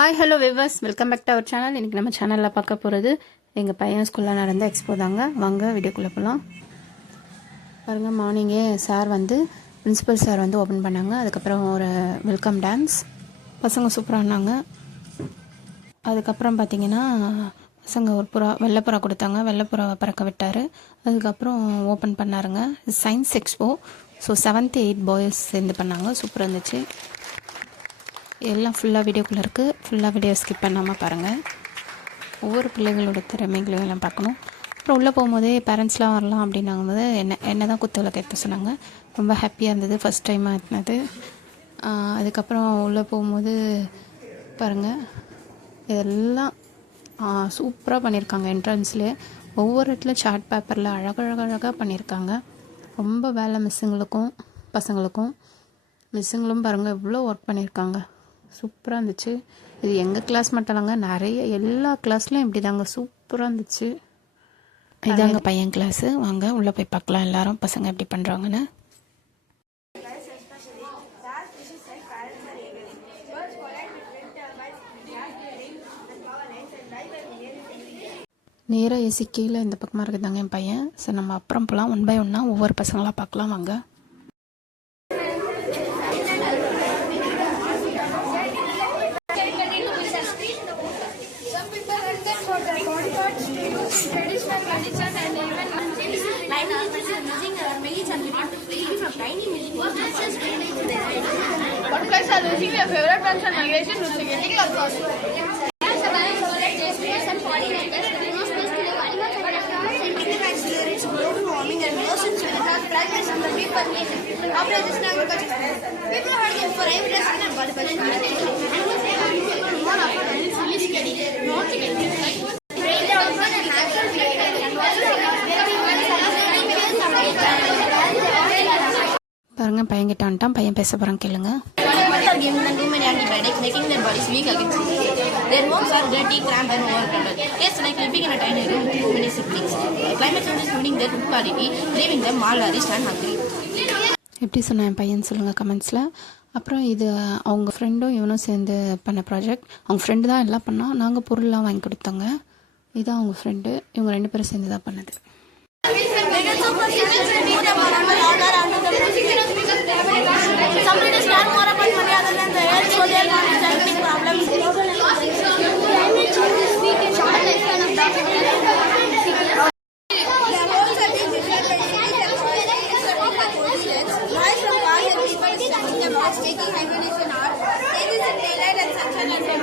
Hi hello viewers, welcome back to our channel. இன்றைக்கி நம்ம சேனலில் பார்க்க போகிறது எங்கள் பையன் ஸ்கூலில் நடந்த எக்ஸ்போ தாங்க. வாங்க வீடியோக்குள்ளே போகலாம். பாருங்கள், மார்னிங்கே சார் வந்து பிரின்ஸிபல் சார் வந்து ஓப்பன் பண்ணாங்க. அதுக்கப்புறம் ஒரு வெல்கம் டான்ஸ், பசங்க சூப்பராக இருந்தாங்க. அதுக்கப்புறம் பார்த்திங்கன்னா பசங்க ஒரு வெள்ளைப்புறா கொடுத்தாங்க. வெள்ளைப்புறாவை பறக்க விட்டார். அதுக்கப்புறம் ஓப்பன் பண்ணாருங்க science expo. So 7th 8th boys சேர்ந்து பண்ணாங்க. சூப்பராக இருந்துச்சு. எல்லாம் ஃபுல்லாக வீடியோக்குள்ளே இருக்குது. ஃபுல்லாக வீடியோ ஸ்கிப் பண்ணாமல் பாருங்கள். ஒவ்வொரு பிள்ளைகளோட திறமைகளையும் எல்லாம் பார்க்கணும். அப்புறம் உள்ளே போகும்போதே பேரண்ட்ஸ்லாம் வரலாம் அப்படின்னாகும்போது என்ன தான் குத்துவிளக்கு ஏற்ற சொன்னாங்க. ரொம்ப ஹாப்பியாக இருந்தது, ஃபஸ்ட் டைமாக இருந்தது. அதுக்கப்புறம் உள்ளே போகும்போது பாருங்கள், இதெல்லாம் சூப்பராக பண்ணியிருக்காங்க. என்ட்ரன்ஸ்லேயே ஒவ்வொரு இடத்துல சார்ட் பேப்பரில் அழகழகாக பண்ணியிருக்காங்க. ரொம்ப வேலை மிஸ்ஸுங்களுக்கும் பசங்களுக்கும். மிஸ்ஸுங்களும் பாருங்கள் எவ்வளோ ஒர்க் பண்ணியிருக்காங்க. சூப்பராக இருந்துச்சு. இது எங்கள் கிளாஸ் மட்டும் இல்லைங்க, நிறைய எல்லா கிளாஸ்லையும் இப்படி தாங்க சூப்பராக இருந்துச்சு. இதாங்க பையன் கிளாஸு. வாங்க உள்ளே போய் பார்க்கலாம் எல்லாரும் பசங்க எப்படி பண்ணுறாங்கன்னு. நேராக ஏசி கீழே இந்த பக்கமாக இருக்குதாங்க என் பையன். சரி, நம்ம அப்புறம் போகலாம். 1 by 1 ஒவ்வொரு பசங்களாக பார்க்கலாம் வாங்க. Traditional medicine and even line using maize and from tiny milling. What guys are losing their favorite plants and migration routes again? Some pollinators, the most basically animals are scientific accelerates global warming and oceans will have fragments of the big formation. After this agriculture, people are here for every reason and body position. பாருங்க, பையன் கிட்ட வந்துட்டான். பையன் பேச போகிறான், கேளுங்க. Giving them too many antibiotics, making their bodies weak against disease. Their homes are dirty, cramped, and overcrowded. It's like living in a tiny room with too many siblings. Climate change is ruining their food quality, leaving them malnourished and hungry. எப்படி சொன்னேன் என் பையன் சொல்லுங்கள் கமெண்ட்ஸில். அப்புறம் இது அவங்க ஃப்ரெண்டும் இவனும் சேர்ந்து பண்ண ப்ராஜெக்ட். அவங்க ஃப்ரெண்டு தான் எல்லாம் பண்ணால், நாங்கள் பொருள்லாம் வாங்கி கொடுத்தாங்க. இதுதான் அவங்க ஃப்ரெண்டு. இவங்க 2 பேரும் சேர்ந்து தான் பண்ணது. Somebody start more about money other than the air, so they are not solving problems. Noise from cars and people standing their box taking hibernation hours. It is in daylight and sunshine and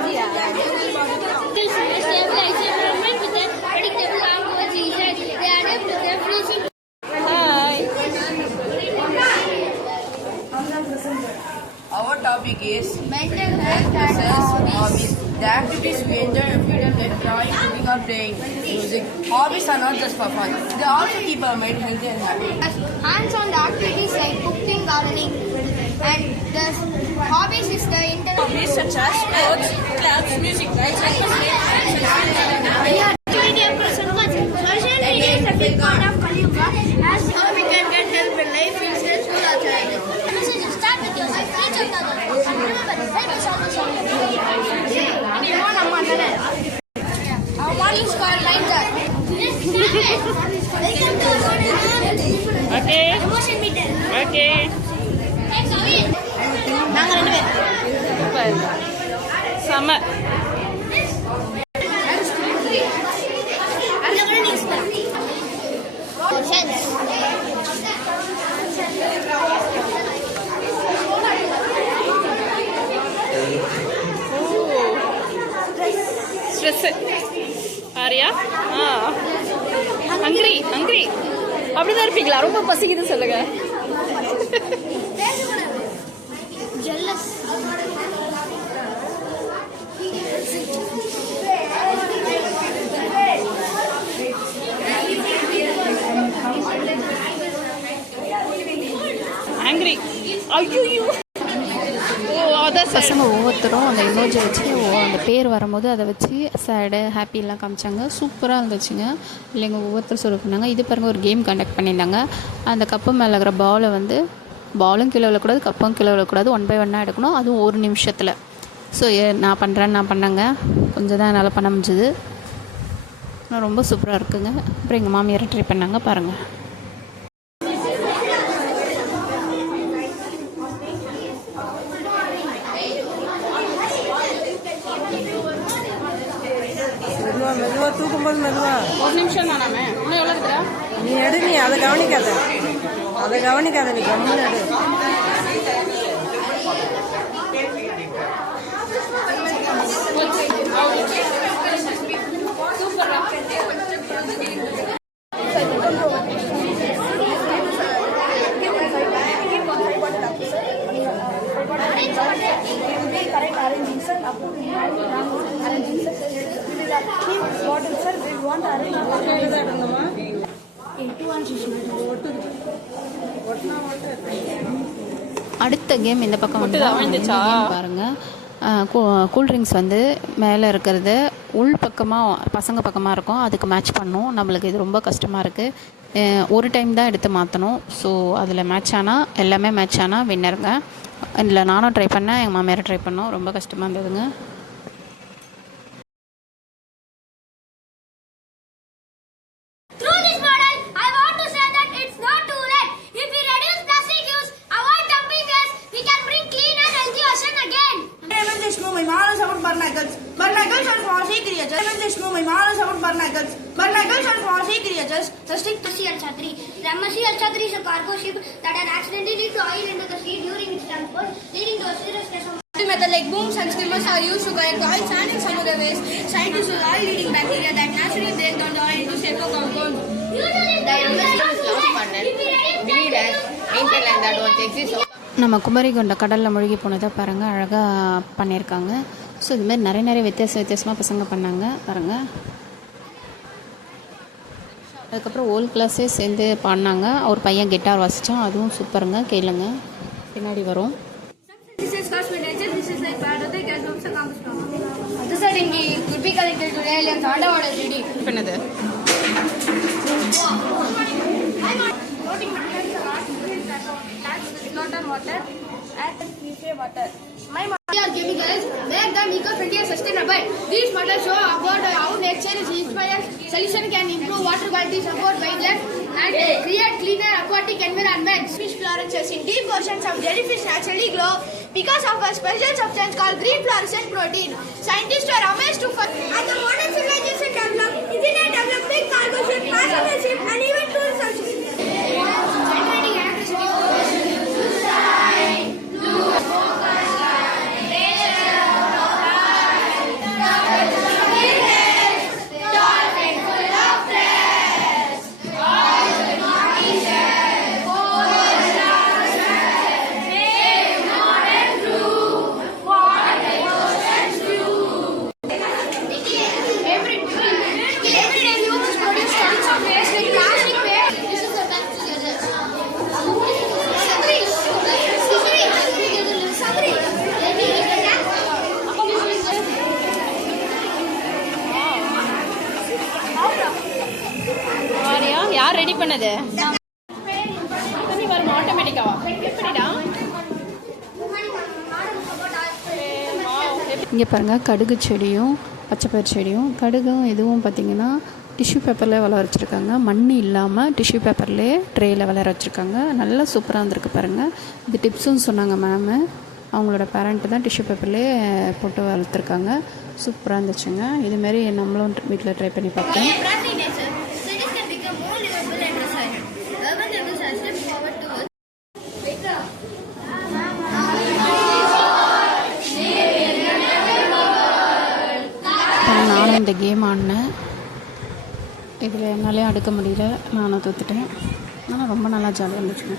Stable environment with a predictable outwards effect. They adapt to their freezing. Our topic is mental health versus hobbies. The activities we enjoy freedom like drawing, cooking or playing music. Hobbies are not just for fun. They also keep our mind healthy and happy. Hands-on activities like cooking, gardening, and the hobbies is the internet. Hobbies such as sports, clubs, music, rights, and Activity of person was social media is a big part of Kaliuga as how we can get help when life feels stressful or challenging. Message start with yourself, reach out to others, and remember, help is always on your our morning squad lines are. Welcome to our Okay. emotion meter. Okay. Thanks, Avin. நாங்க 2 பேர். Summer. Stress. Arya? ஹங்கிரி அப்படிதான் இருப்பீங்களா? ரொம்ப பசிக்குது சொல்லுங்க. Jealous. Angry. ஐயோ, பசங்க ஒவ்வொருத்தரும் அந்த இமோஜி வச்சு அந்த பேர் வரும்போது அதை வச்சு சேடு ஹாப்பிலாம் காமிச்சாங்க. சூப்பராக இருந்துச்சுங்க. இல்லைங்க, ஒவ்வொருத்தரும் சொல்லி பண்ணாங்க. இது பாருங்கள், ஒரு கேம் கண்டக்ட் பண்ணியிருந்தாங்க. அந்த கப்பு மேலே இருக்கிற பாலை வந்து பாலும் கீழே விழக்கூடாது, கப்பும் கீழே விழக்கூடாது. 1 by 1 எடுக்கணும். அதுவும் 1 நிமிஷத்தில். ஸோ நான் பண்ணேங்க, கொஞ்சம் தான் என்னால் பண்ண முடிஞ்சுது. ஆனால் ரொம்ப சூப்பராக இருக்குங்க. அப்புறம் எங்கள் மாமியார் ட்ரை பண்ணாங்க, பாருங்கள். மெதுவாக தூக்கும்போது ஒரு நிமிஷம் தானே, இன்னும் எவ்வளோ இருக்கிறா? நீ எடு, நீ அதை கவனிக்காத, நீ கம்முன்னு எடு. அடுத்த கேம் இந்த பக்கம் வந்து பாருங்கள். கூல்ட்ரிங்க்ஸ் வந்து மேலே இருக்கிறது உள் பக்கமாக பசங்க பக்கமாக இருக்கும், அதுக்கு மேட்ச் பண்ணணும். நம்மளுக்கு இது ரொம்ப கஷ்டமாக இருக்குது. ஒரு டைம் தான் எடுத்து மாற்றணும். ஸோ அதில் மேட்ச் ஆனால் எல்லாமே மேட்ச் ஆனால் வின்னருங்க. இதில் நானும் ட்ரை பண்ணேன், எங்கள் மாமியார் ட்ரை பண்ணோம். ரொம்ப கஷ்டமாக இருந்ததுங்க. Brahmasi al Chhatri is a cargo ship that had accidentally leaked oil into the sea during its transport, leading to a serious case of method like booms and skimmers are used to collect oil sand in some of the ways. Scientists use oil-eating bacteria that naturally break down the oil into safer compounds. நம்ம குமரிகொண்ட கடலில் மூழ்கி போனதை பாருங்கள், அழகாக பண்ணியிருக்காங்க. ஸோ இதுமாதிரி நிறைய வித்தியாசமாக பசங்க பண்ணாங்க பாருங்கள். அதுக்கப்புறம் ஓல் கிளாஸே சேர்ந்து பாடினாங்க. ஒரு பையன் கிட்டார் வாசித்தான், அதுவும் சூப்பருங்க. கேளுங்க, பின்னாடி வரும். பண்ணது chemicals make them eco-friendly and sustainable. These models show about how nature is inspired. Solution can improve water quality, support wildlife, and create cleaner aquatic environments. Fish fluorescence in deep oceans, some jellyfish naturally glow because of a special substance called green fluorescent protein. Scientists are amazed to find. As the modern civilization developed, Internet developed big cargo ship, passenger ship, and even tourist ships. Generating electricity. யார் ரெடி பண்ணது? வரும் ஆட்டோமேட்டிக்காவா? எப்படிடா? இங்கே பாருங்கள், கடுகு செடியும் பச்சைப்பயிர் செடியும், கடுகும் இதுவும் பார்த்திங்கன்னா டிஷ்யூ பேப்பரில் வளர வச்சுருக்காங்க. மண் இல்லாமல் டிஷ்யூ பேப்பர்லேயே ட்ரேயில் வளர வச்சுருக்காங்க. நல்லா சூப்பராக வந்திருக்கு பாருங்கள். இது டிப்ஸும் சொன்னாங்க மேமு. அவங்களோட பேரண்ட்டு தான் டிஷ்யூ பேப்பர்லேயே போட்டு வளர்த்துருக்காங்க. சூப்பராக இருந்துச்சுங்க. இதுமாரி நம்மளும் வீட்டில் ட்ரை பண்ணி பார்ப்போம். நானும் இந்த கேம் ஆடினேன். இதில் என்னாலே அடுக்க முடியல, நானும் தோத்துட்டேன். ஆனால் ரொம்ப நல்லா ஜாலியாக இருந்துச்சுங்க.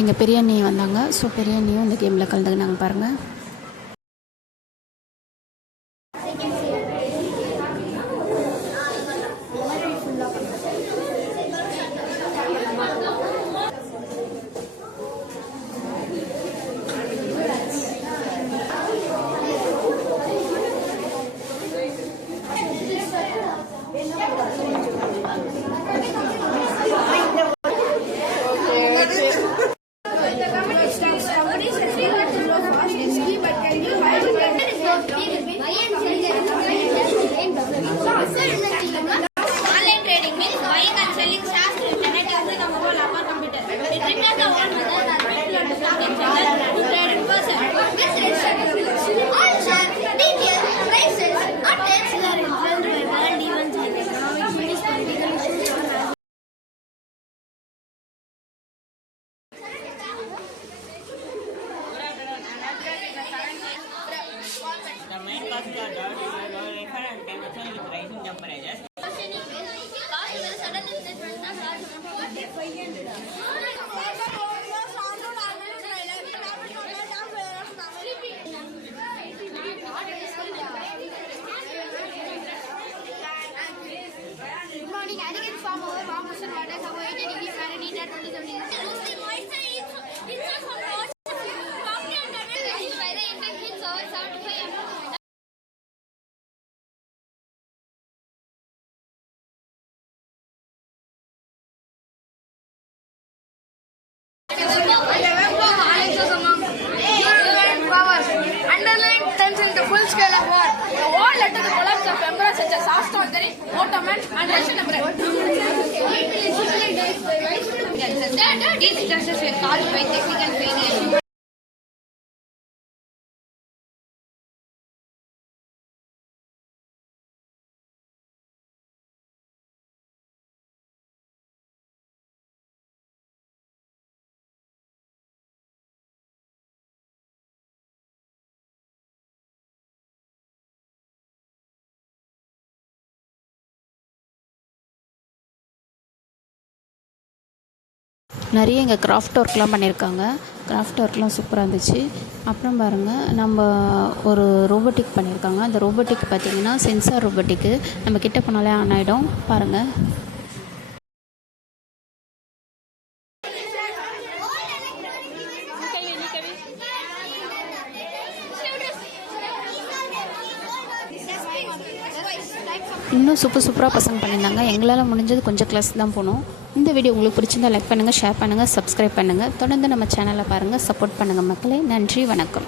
எங்கள் பெரிய அண்ணி வந்தாங்க. ஸோ பெரிய அண்ணியும் இந்த கேமில் கலந்துக்கினாங்க பாருங்கள். temperatures. Good morning. Aggregate form over warm ocean waters above 80 degrees Fahrenheit at 27 degrees. By the intense heat over 75 mm. Underlying tension the full scale of war. The war led to the collapse of emperors such as Austria-Hungary, Ottoman, and Russian Empire. These disasters were caused by technical failures. நிறைய இங்கே கிராஃப்ட் ஒர்க்லாம் பண்ணியிருக்காங்க. கிராஃப்ட் ஒர்க்லாம் சூப்பராக இருந்துச்சு. அப்புறம் பாருங்கள், நம்ம ஒரு ரோபோட்டிக் பண்ணியிருக்காங்க. அந்த ரோபோட்டிக் பார்த்திங்கன்னா சென்சார் ரோபோட்டிக்கு. நம்ம கிட்ட போனாலே ஆன் ஆகிடும். பாருங்கள். இன்னும் சூப்பராக பசங்க பண்ணியிருந்தாங்க. எங்களால் முடிஞ்சது கொஞ்சம் கிளாஸ் தான் போனோம். இந்த வீடியோ உங்களுக்கு பிடிச்சிருந்தா லைக் பண்ணுங்கள், ஷேர் பண்ணுங்கள், சப்ஸ்கிரைப் பண்ணுங்கள். தொடர்ந்து நம்ம சேனலை பாருங்கள், சப்போர்ட் பண்ணுங்கள் மக்களே. நன்றி, வணக்கம்.